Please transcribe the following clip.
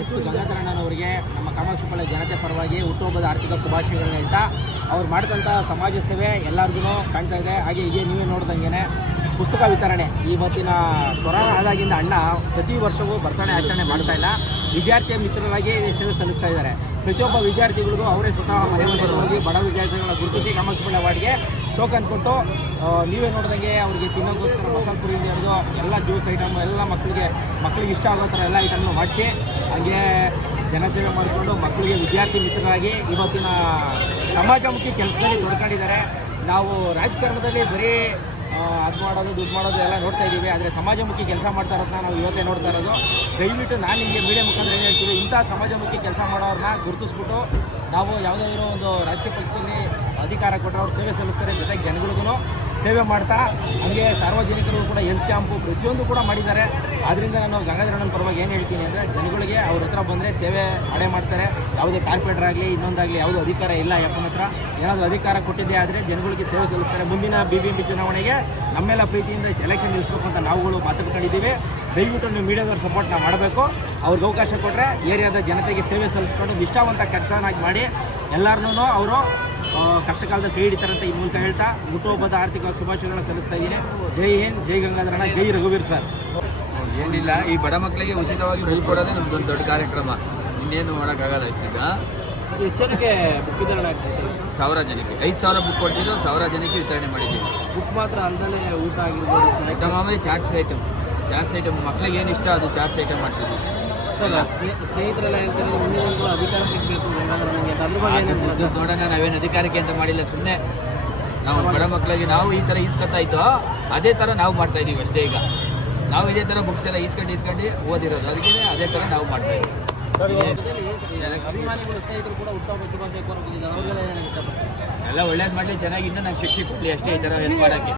S ಗಂಗಾಧರಣ್ಣನವರಿಗೆ ನಮ್ಮ ಕಾಮಾಕ್ಷಿಪಾಳ್ಯ ಜನತೆ ಪರವಾಗಿ ಹುಟ್ಟುಹಬ್ಬದ ಆರ್ಥಿಕ ಶುಭಾಶಯಗಳನ್ನ ಹೇಳ್ತಾ ಅವ್ರು ಮಾಡ್ತಂಥ ಸಮಾಜ ಸೇವೆ ಎಲ್ಲರಿಗೂ ಕಾಣ್ತಾ ಇದೆ. ಹಾಗೆ ಹೀಗೆ ನೀವೇ ನೋಡ್ದಂಗೆ ಪುಸ್ತಕ ವಿತರಣೆ. ಇವತ್ತಿನ ಕೊರೋನಾ ಆದಾಗಿಂದ ಅಣ್ಣ ಪ್ರತಿ ವರ್ಷವೂ ಬರ್ತಾನೆ ಆಚರಣೆ ಮಾಡ್ತಾ ಇಲ್ಲ. ವಿದ್ಯಾರ್ಥಿ ಮಿತ್ರರಾಗಿ ಸೇವೆ ಸಲ್ಲಿಸ್ತಾ ಇದ್ದಾರೆ. ಪ್ರತಿಯೊಬ್ಬ ವಿದ್ಯಾರ್ಥಿಗಳಿಗೂ ಅವರೇ ಸ್ವತಃ ಮನೆ ಹೋಗಿ ಬಡ ವಿದ್ಯಾರ್ಥಿಗಳ ಗುರುತಿಸಿ ಕಾಮಾಕ್ಷಿಪಾಳ್ಯ ವಾರ್ಡ್ಗೆ ಟೋಕನ್ ಕೊಟ್ಟು ನೀವೇ ನೋಡಿದಂಗೆ ಅವರಿಗೆ ತಿನ್ನೋದಕ್ಕೋಸ್ಕರ ಮಸಾಲ ಪುರಿ ಹಿಡಿದು ಎಲ್ಲ ಜ್ಯೂಸ್ ಐಟಮ್, ಎಲ್ಲ ಮಕ್ಕಳಿಗೆ ಮಕ್ಕಳಿಗೆ ಇಷ್ಟ ಆಗೋ ಥರ ಎಲ್ಲ ಐಟಮ್ನು ಮಾಡಿಸಿ, ಹಾಗೆ ಜನಸೇವೆ ಮಾಡಿಕೊಂಡು ಮಕ್ಕಳಿಗೆ ವಿದ್ಯಾರ್ಥಿ ಮಿತ್ರರಾಗಿ ಇವತ್ತಿನ ಸಮಾಜಮುಖಿ ಕೆಲಸದಲ್ಲಿ ತೊಡ್ಕೊಂಡಿದ್ದಾರೆ. ನಾವು ರಾಜಕಾರಣದಲ್ಲಿ ಬರೀ ಅದು ಮಾಡೋದು ದುಡ್ಡು ಮಾಡೋದು ಎಲ್ಲ ನೋಡ್ತಾ ಇದ್ದೀವಿ. ಆದರೆ ಸಮಾಜಮುಖಿ ಕೆಲಸ ಮಾಡ್ತಾ ಇರೋದನ್ನ ನಾವು ಇವತ್ತೇ ನೋಡ್ತಾ ಇರೋದು. ದಯವಿಟ್ಟು ನಾನು ನಿಮಗೆ ಮೀಡಿಯಾ ಮುಖಾಂತರ ಏನು ಹೇಳ್ತೀವಿ ಇಂಥ ಸಮಾಜಮುಖಿ ಕೆಲಸ ಮಾಡೋರನ್ನ ಗುರುತಿಸ್ಬಿಟ್ಟು ನಾವು ಯಾವುದಾದ್ರೂ ಒಂದು ರಾಜಕೀಯ ಪಕ್ಷದಲ್ಲಿ ಅಧಿಕಾರ ಕೊಟ್ಟರೆ ಅವ್ರು ಸೇವೆ ಸಲ್ಲಿಸ್ತಾರೆ ಜೊತೆಗೆ ಜನಗಳಿಗೂ ಸೇವೆ ಮಾಡ್ತಾ, ಹಾಗೆ ಸಾರ್ವಜನಿಕರು ಕೂಡ ಹೆಲ್ತ್ ಕ್ಯಾಂಪು ಪ್ರತಿಯೊಂದು ಕೂಡ ಮಾಡಿದ್ದಾರೆ. ಆದ್ದರಿಂದ ನಾನು ಗಂಗಾಧರಣ್ಣನ ಪರವಾಗಿ ಏನು ಹೇಳ್ತೀನಿ ಅಂದರೆ, ಜನಗಳಿಗೆ ಅವ್ರ ಹತ್ರ ಬಂದರೆ ಸೇವೆ ಮಾಡೇ ಮಾಡ್ತಾರೆ. ಯಾವುದೇ ಕಾರ್ಪೊರೇಟರ್ ಆಗಲಿ, ಇನ್ನೊಂದಾಗಲಿ ಯಾವುದೇ ಅಧಿಕಾರ ಇಲ್ಲ ಯಪ್ಪನ ಹತ್ರ ಏನಾದರೂ ಅಧಿಕಾರ ಕೊಟ್ಟಿದ್ದೇ ಆದರೆ ಜನಗಳಿಗೆ ಸೇವೆ ಸಲ್ಲಿಸ್ತಾರೆ. ಮುಂದಿನ ಬಿ ಬಿ ಎಂ ಪಿ ಚುನಾವಣೆಗೆ ನಮ್ಮೆಲ್ಲ ಪ್ರೀತಿಯಿಂದ ಎಲೆಕ್ಷನ್ ನಿಲ್ಲಿಸ್ಬೇಕು ಅಂತ ನಾವುಗಳು ಮಾತಾಡ್ಕೊಂಡಿದ್ದೀವಿ ದಯವಿಟ್ಟು ನೀವು ಮೀಡಿಯಾದವ್ರ ಸಪೋರ್ಟ್ ನಾವು ಮಾಡಬೇಕು. ಅವ್ರಿಗೆ ಅವಕಾಶ ಕೊಟ್ಟರೆ ಏರಿಯಾದ ಜನತೆಗೆ ಸೇವೆ ಸಲ್ಲಿಸ್ಕೊಂಡು ನಿಷ್ಠಾವಂತ ಕೆಲಸನಾಗಿ ಮಾಡಿ ಎಲ್ಲರನ್ನೂ ಅವರು ಆ, ಕಷ್ಟ ಕಾಲದಲ್ಲಿ ಕೈ ಹಿಡಿತಾರೆ ಅಂತ ಈ ಮೂಲಕ ಹೇಳ್ತಾ ಹುಟ್ಟುಹಬ್ಬದ ಆರ್ಥಿಕ ಶುಭಾಶಯಗಳನ್ನ ಸಲ್ಲಿಸ್ತಾ ಇದ್ದೀನಿ. ಜೈ ಹಿಂದ್ ಜೈ ಗಂಗಾಧರಣ ಜೈ ರಘುವೀರ್ ಸರ್. ಏನಿಲ್ಲ ಈ ಬಡ ಮಕ್ಕಳಿಗೆ ಉಚಿತವಾಗಿ ಬುಕ್ ಕೊಡೋದೇ ಒಂದು ದೊಡ್ಡ ಕಾರ್ಯಕ್ರಮ. ಇನ್ನೇನು ಮಾಡೋಕ್ಕಾಗಲ್ಲ ಈಗ ಎಷ್ಟು ಜನಕ್ಕೆ ಬುಕ್ ವಿತರಣೆ ಆಗ್ತದೆ ಸರ್? ಸಾವಿರ ಜನಕ್ಕೆ. ಐದು ಸಾವಿರ ಬುಕ್ ಕೊಡ್ತಿದ್ದು ಸಾವಿರ ಜನಕ್ಕೆ ವಿತರಣೆ ಮಾಡಿದ್ದೀವಿ. ಬುಕ್ ಮಾತ್ರ ಅಲ್ಲದೆ ಊಟ ಆಗಿರ್ಬೋದು ಮಾಮೂಲಿ ಚಾಟ್ಸ್ ಐಟಮ್ ಚಾಟ್ಸ್ ಐಟಮ್ ಮಕ್ಕಳಿಗೆ ಏನು ಇಷ್ಟ ಅದು ಚಾಟ್ಸ್ ಐಟಮ್ ಮಾಡ್ತಿದ್ವಿ ನೋಡೋಣ ನಾವೇನು ಅಧಿಕಾರಕ್ಕೆ ಅಂತ ಮಾಡಿಲ್ಲ ಸುಮ್ಮನೆ ನಾವು ಬಡ ಮಕ್ಕಳಿಗೆ ನಾವು ಈ ಥರ ಈಸ್ಕೊತಾ ಇದ್ದೋ ಅದೇ ಥರ ನಾವು ಮಾಡ್ತಾ ಇದೀವಿ ಅಷ್ಟೇ ಈಗ. ನಾವು ಇದೇ ಥರ ಬುಕ್ಸ್ ಎಲ್ಲ ಈಸ್ಕೊಂಡು ಈಸ್ಕೊಂಡು ಓದಿರೋದು. ಅದಕ್ಕೆ ಅದೇ ಥರ ನಾವು ಮಾಡ್ತಾ ಇದ್ದೀವಿ. ಎಲ್ಲ ಒಳ್ಳೇದು ಮಾಡಲಿ ಚೆನ್ನಾಗಿ ಇನ್ನೂ ನಂಗೆ ಶಕ್ತಿ ಕೊಡಲಿ ಅಷ್ಟೇ ಈ ಥರ ಹೆಲ್ಪ್ ಮಾಡೋಕ್ಕೆ.